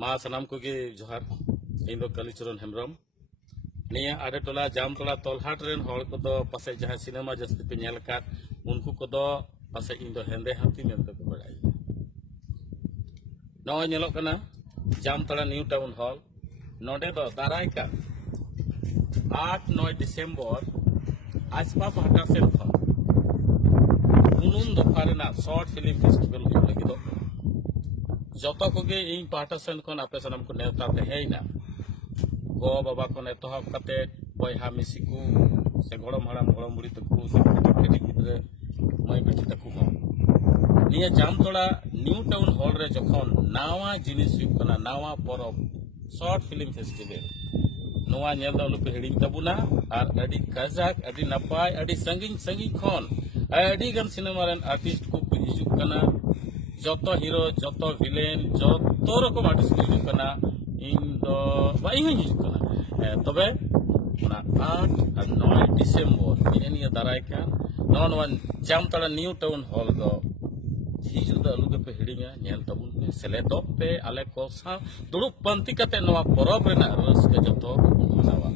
मा सनाम को जोहार इन दो कालीचरण हेम्ब्रम निया आडे टोला जाम टोला तोलहाट रेन हॉल को दो पासे जहां सिनेमा जस्ती पे नेल काट उनको को दो पासे इन दो हेंदे हाथी मेनते को बड़ाई नॉय नेलो कना जाम टोला न्यू टाउन हॉल नोडे दो दाराय का 8-9 डिसेंबर आसपा पहाटा सेन खन उनुन दफा रेना शॉर्ट फिल्म फेस्टिवल हुई लगी दो जतो कोगे इन पहाटा सेन खन आपे सनम को नेवता ते हेइना गो बाबा को नेतहब कते बयहा मिसिकु से गड़म हड़ाम गड़म बुड़ी तकु से कटिक गिद्रे मई बेटी तकु हो निया जामतोड़ा न्यू टाउन हॉल रे जखन नावा जिनिस हुकना नावा परब शॉर्ट फिल्म फेस्टिवल नोआ नेल दो लुपे हिडिंग तबुना और अडी कजाक अडी नपाय अडी संगिंग संगिंग खन अडी गन सिनेमा रेन आर्टिस्ट को हिजुक कना जतो हीरो जतो विलेन जतो रकम आर्टिस्ट हिजुक कना इन दो बाई हिजुक कना तबे ना 8 और 9 डिसेंबर निया दाराय का नॉन जामतोड़ा न्यू टाउन हॉल दो हिजुक दो लुगे पे हिडिंगा नेल तबुन पे सेलेदो पे आले को सा दुड़ुब पंती कते नवा परब रेना रस के जतो मनावा